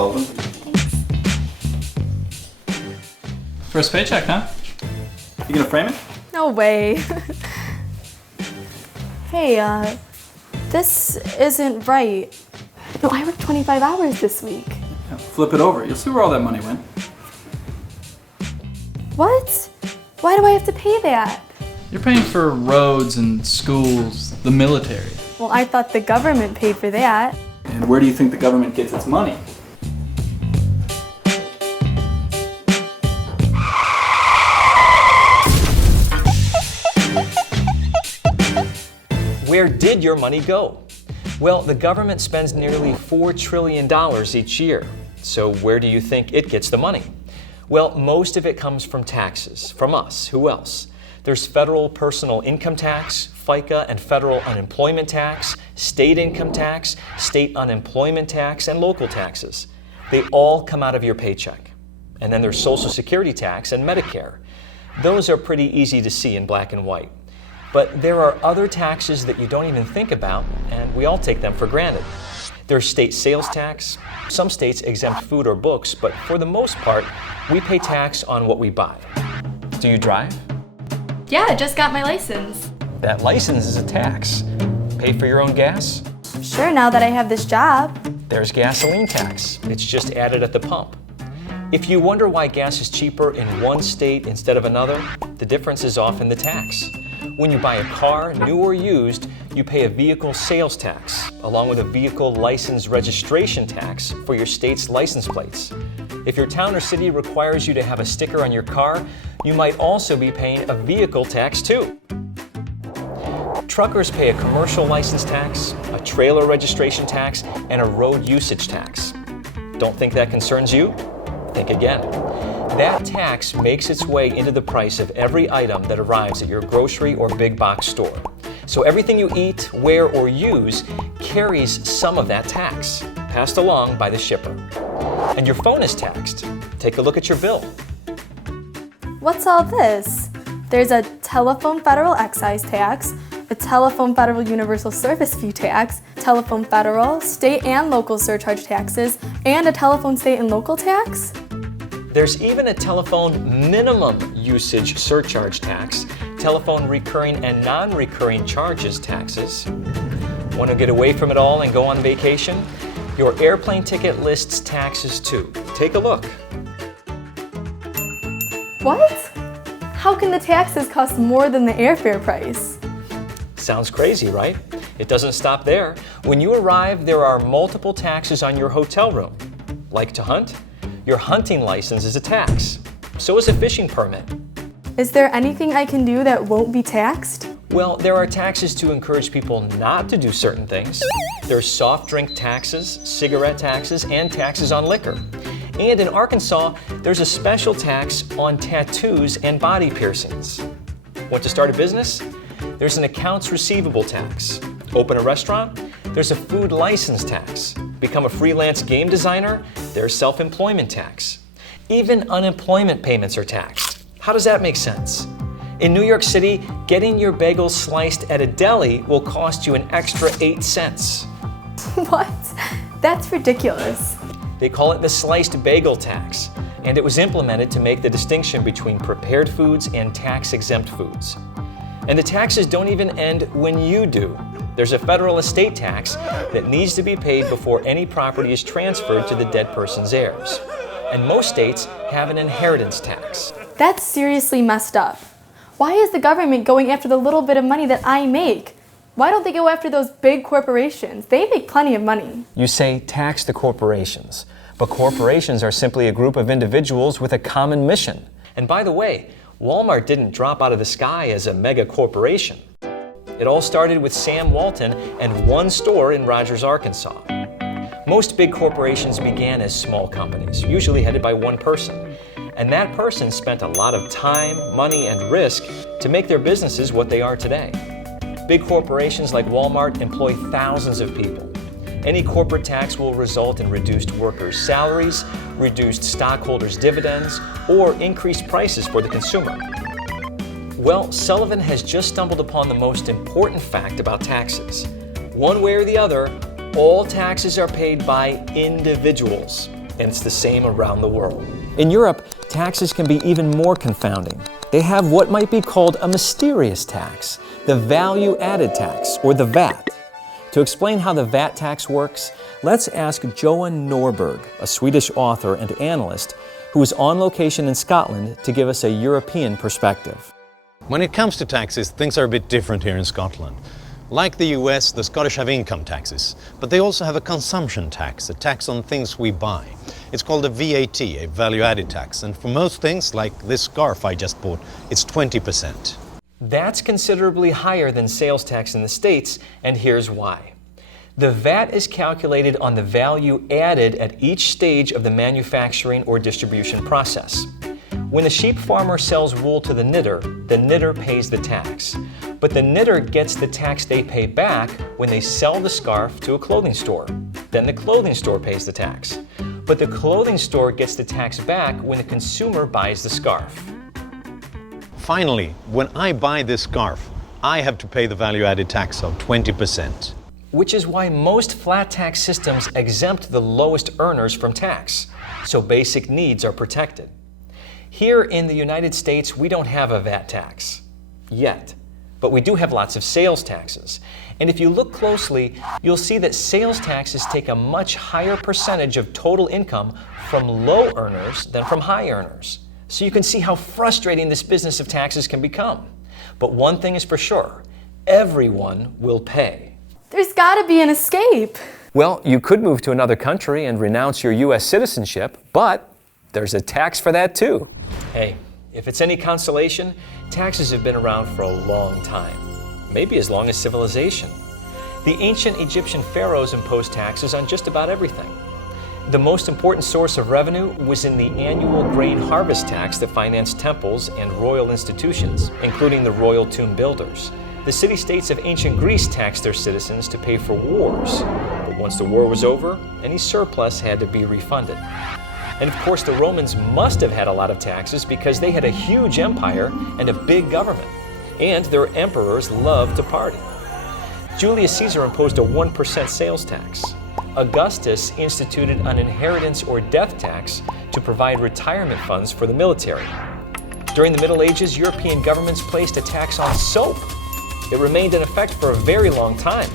Sullivan. First paycheck, huh? You gonna frame it? No way. Hey, this isn't right. No, I worked 25 hours this week. Yeah, flip it over. You'll see where all that money went. What? Why do I have to pay that? You're paying for roads and schools, the military. Well, I thought the government paid for that. And where do you think the government gets its money? Where did your money go? Well, the government spends nearly $4 trillion each year. So where do you think it gets the money? Well, most of it comes from taxes, from us. Who else? There's federal personal income tax, FICA and federal unemployment tax, state income tax, state unemployment tax, and local taxes. They all come out of your paycheck. And then there's Social Security tax and Medicare. Those are pretty easy to see in black and white. But there are other taxes that you don't even think about, and we all take them for granted. There's state sales tax. Some states exempt food or books, but for the most part, we pay tax on what we buy. Do you drive? Yeah, I just got my license. That license is a tax. Pay for your own gas? Sure, now that I have this job. There's gasoline tax. It's just added at the pump. If you wonder why gas is cheaper in one state instead of another, the difference is often the tax. When you buy a car, new or used, you pay a vehicle sales tax, along with a vehicle license registration tax for your state's license plates. If your town or city requires you to have a sticker on your car, you might also be paying a vehicle tax too. Truckers pay a commercial license tax, a trailer registration tax, and a road usage tax. Don't think that concerns you? Think again. That tax makes its way into the price of every item that arrives at your grocery or big box store. So everything you eat, wear, or use carries some of that tax, passed along by the shipper. And your phone is taxed. Take a look at your bill. What's all this? There's a telephone federal excise tax, a telephone federal universal service fee tax, telephone federal, state and local surcharge taxes, and a telephone state and local tax? There's even a telephone minimum usage surcharge tax, telephone recurring and non-recurring charges taxes. Want to get away from it all and go on vacation? Your airplane ticket lists taxes too. Take a look. What? How can the taxes cost more than the airfare price? Sounds crazy, right? It doesn't stop there. When you arrive, there are multiple taxes on your hotel room. Like to hunt? Your hunting license is a tax. So is a fishing permit. Is there anything I can do that won't be taxed? Well, there are taxes to encourage people not to do certain things. There's soft drink taxes, cigarette taxes, and taxes on liquor. And in Arkansas, there's a special tax on tattoos and body piercings. Want to start a business? There's an accounts receivable tax. Open a restaurant? There's a food license tax. Become a freelance game designer? There's self-employment tax. Even unemployment payments are taxed. How does that make sense? In New York City, getting your bagels sliced at a deli will cost you an extra 8 cents. What? That's ridiculous. They call it the sliced bagel tax, and it was implemented to make the distinction between prepared foods and tax-exempt foods. And the taxes don't even end when you do. There's a federal estate tax that needs to be paid before any property is transferred to the dead person's heirs. And most states have an inheritance tax. That's seriously messed up. Why is the government going after the little bit of money that I make? Why don't they go after those big corporations? They make plenty of money. You say tax the corporations, but corporations are simply a group of individuals with a common mission. And by the way, Walmart didn't drop out of the sky as a mega corporation. It all started with Sam Walton and one store in Rogers, Arkansas. Most big corporations began as small companies, usually headed by one person. And that person spent a lot of time, money, and risk to make their businesses what they are today. Big corporations like Walmart employ thousands of people. Any corporate tax will result in reduced workers' salaries, reduced stockholders' dividends, or increased prices for the consumer. Well, Sullivan has just stumbled upon the most important fact about taxes. One way or the other, all taxes are paid by individuals. and it's the same around the world. In Europe, taxes can be even more confounding. They have what might be called a mysterious tax, the value added tax, or the VAT. To explain how the VAT tax works, let's ask Johan Norberg, a Swedish author and analyst, who is on location in Scotland to give us a European perspective. When it comes to taxes, things are a bit different here in Scotland. Like the US, the Scottish have income taxes, but they also have a consumption tax, a tax on things we buy. It's called a VAT, a value-added tax, and for most things, like this scarf I just bought, it's 20%. That's considerably higher than sales tax in the States, and here's why. The VAT is calculated on the value added at each stage of the manufacturing or distribution process. When the sheep farmer sells wool to the knitter pays the tax. But the knitter gets the tax they pay back when they sell the scarf to a clothing store. Then the clothing store pays the tax. But the clothing store gets the tax back when the consumer buys the scarf. Finally, when I buy this scarf, I have to pay the value-added tax of 20%. Which is why most flat tax systems exempt the lowest earners from tax, so basic needs are protected. Here in the United States, we don't have a VAT tax, yet. But we do have lots of sales taxes. And if you look closely, you'll see that sales taxes take a much higher percentage of total income from low earners than from high earners. So you can see how frustrating this business of taxes can become. But one thing is for sure, everyone will pay. There's gotta be an escape. Well, you could move to another country and renounce your U.S. citizenship, but there's a tax for that too. Hey, if it's any consolation, taxes have been around for a long time, maybe as long as civilization. The ancient Egyptian pharaohs imposed taxes on just about everything. The most important source of revenue was in the annual grain harvest tax that financed temples and royal institutions, including the royal tomb builders. The city-states of ancient Greece taxed their citizens to pay for wars, but once the war was over, any surplus had to be refunded. And of course, the Romans must have had a lot of taxes because they had a huge empire and a big government. And their emperors loved to party. Julius Caesar imposed a 1% sales tax. Augustus instituted an inheritance or death tax to provide retirement funds for the military. During the Middle Ages, European governments placed a tax on soap. It remained in effect for a very long time.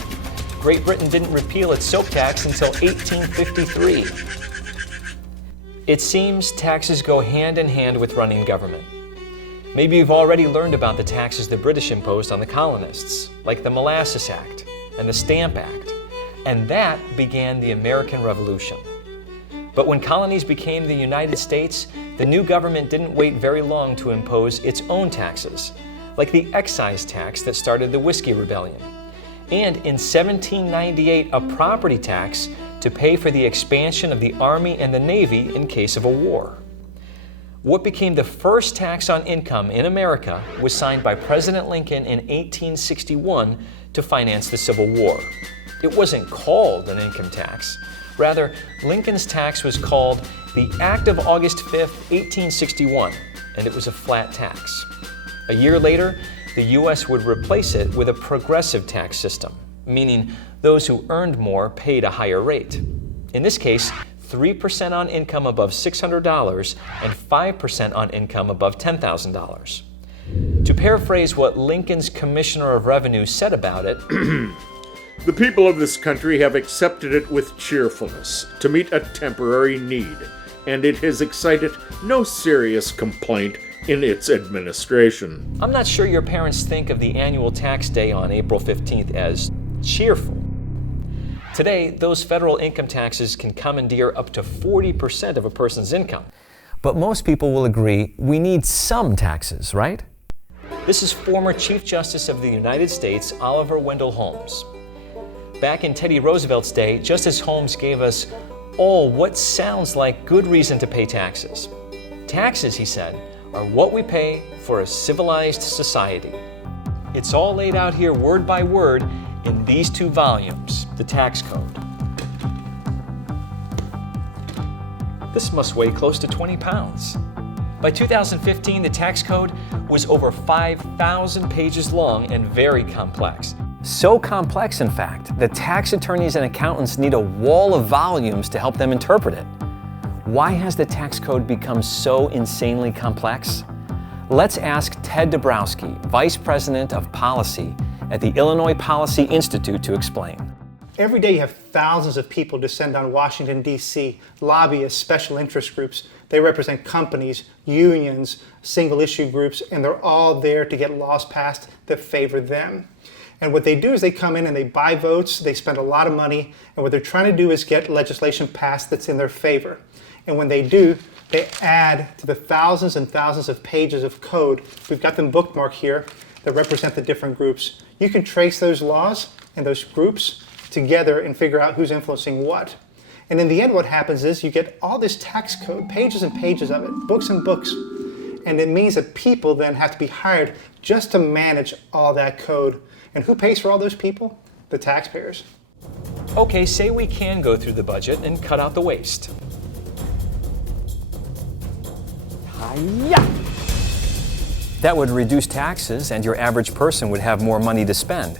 Great Britain didn't repeal its soap tax until 1853. It seems taxes go hand in hand with running government. Maybe you've already learned about the taxes the British imposed on the colonists, like the Molasses Act and the Stamp Act, and that began the American Revolution. But when colonies became the United States, the new government didn't wait very long to impose its own taxes, like the excise tax that started the Whiskey Rebellion, and in 1798 a property tax to pay for the expansion of the Army and the Navy in case of a war. What became the first tax on income in America was signed by President Lincoln in 1861 to finance the Civil War. It wasn't called an income tax. Rather, Lincoln's tax was called the Act of August 5, 1861, and it was a flat tax. A year later, the U.S. would replace it with a progressive tax system, meaning those who earned more paid a higher rate. In this case, 3% on income above $600 and 5% on income above $10,000. To paraphrase what Lincoln's Commissioner of Revenue said about it, the people of this country have accepted it with cheerfulness to meet a temporary need, and it has excited no serious complaint in its administration. I'm not sure your parents think of the annual tax day on April 15th as cheerful. Today, those federal income taxes can commandeer up to 40% of a person's income. But most people will agree we need some taxes, right? This is former Chief Justice of the United States, Oliver Wendell Holmes. Back in Teddy Roosevelt's day, Justice Holmes gave us all what sounds like good reason to pay taxes. Taxes, he said, are what we pay for a civilized society. It's all laid out here word by word in these two volumes, the tax code. This must weigh close to 20 pounds. By 2015, the tax code was over 5,000 pages long and very complex. So complex, in fact, that tax attorneys and accountants need a wall of volumes to help them interpret it. Why has the tax code become so insanely complex? Let's ask Ted Dabrowski, Vice President of Policy at the Illinois Policy Institute, to explain. Every day you have thousands of people descend on Washington, D.C., lobbyists, special interest groups. They represent companies, unions, single-issue groups, and they're all there to get laws passed that favor them. And what they do is they come in and they buy votes, they spend a lot of money, and what they're trying to do is get legislation passed that's in their favor. And when they do, they add to the thousands and thousands of pages of code. We've got them bookmarked here that represent the different groups. You can trace those laws and those groups together and figure out who's influencing what. And in the end, what happens is you get all this tax code, pages and pages of it, books and books. And it means that people then have to be hired just to manage all that code. And who pays for all those people? The taxpayers. Okay, say we can go through the budget and cut out the waste. Hi-ya! That would reduce taxes and your average person would have more money to spend.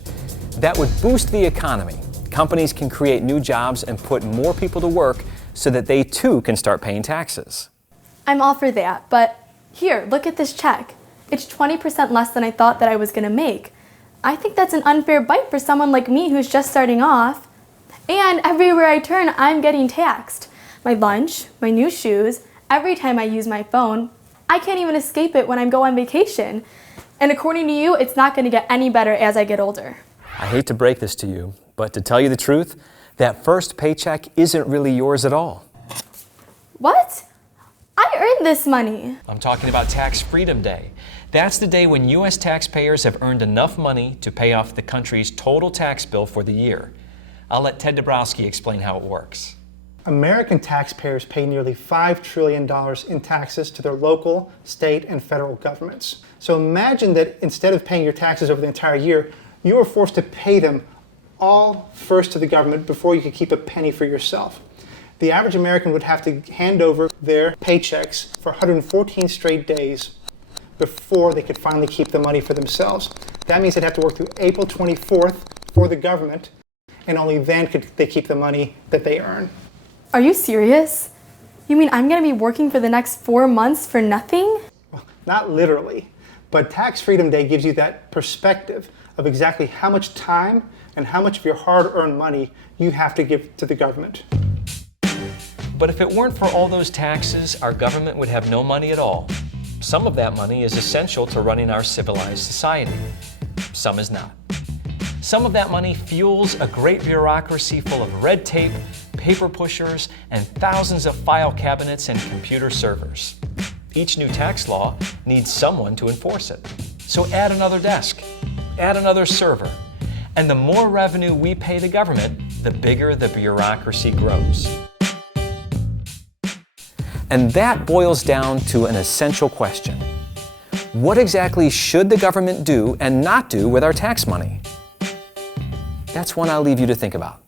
That would boost the economy. Companies can create new jobs and put more people to work so that they too can start paying taxes. I'm all for that, but here, look at this check. It's 20% less than I thought that I was gonna make. I think that's an unfair bite for someone like me who's just starting off. And everywhere I turn, I'm getting taxed. My lunch, my new shoes, every time I use my phone. I can't even escape it when I go on vacation. And according to you, it's not gonna get any better as I get older. I hate to break this to you, but to tell you the truth, that first paycheck isn't really yours at all. What? I earned this money. I'm talking about Tax Freedom Day. That's the day when U.S. taxpayers have earned enough money to pay off the country's total tax bill for the year. I'll let Ted Dabrowski explain how it works. American taxpayers pay nearly $5 trillion in taxes to their local, state, and federal governments. So imagine that instead of paying your taxes over the entire year, you are forced to pay them all first to the government before you could keep a penny for yourself. The average American would have to hand over their paychecks for 114 straight days before they could finally keep the money for themselves. That means they'd have to work through April 24th for the government, and only then could they keep the money that they earn. Are you serious? You mean I'm gonna be working for the next 4 months for nothing? Well, not literally, but Tax Freedom Day gives you that perspective of exactly how much time and how much of your hard-earned money you have to give to the government. But if it weren't for all those taxes, our government would have no money at all. Some of that money is essential to running our civilized society. Some is not. Some of that money fuels a great bureaucracy full of red tape, paper pushers, and thousands of file cabinets and computer servers. Each new tax law needs someone to enforce it. So add another desk, add another server, and the more revenue we pay the government, the bigger the bureaucracy grows. And that boils down to an essential question. What exactly should the government do and not do with our tax money? That's one I'll leave you to think about.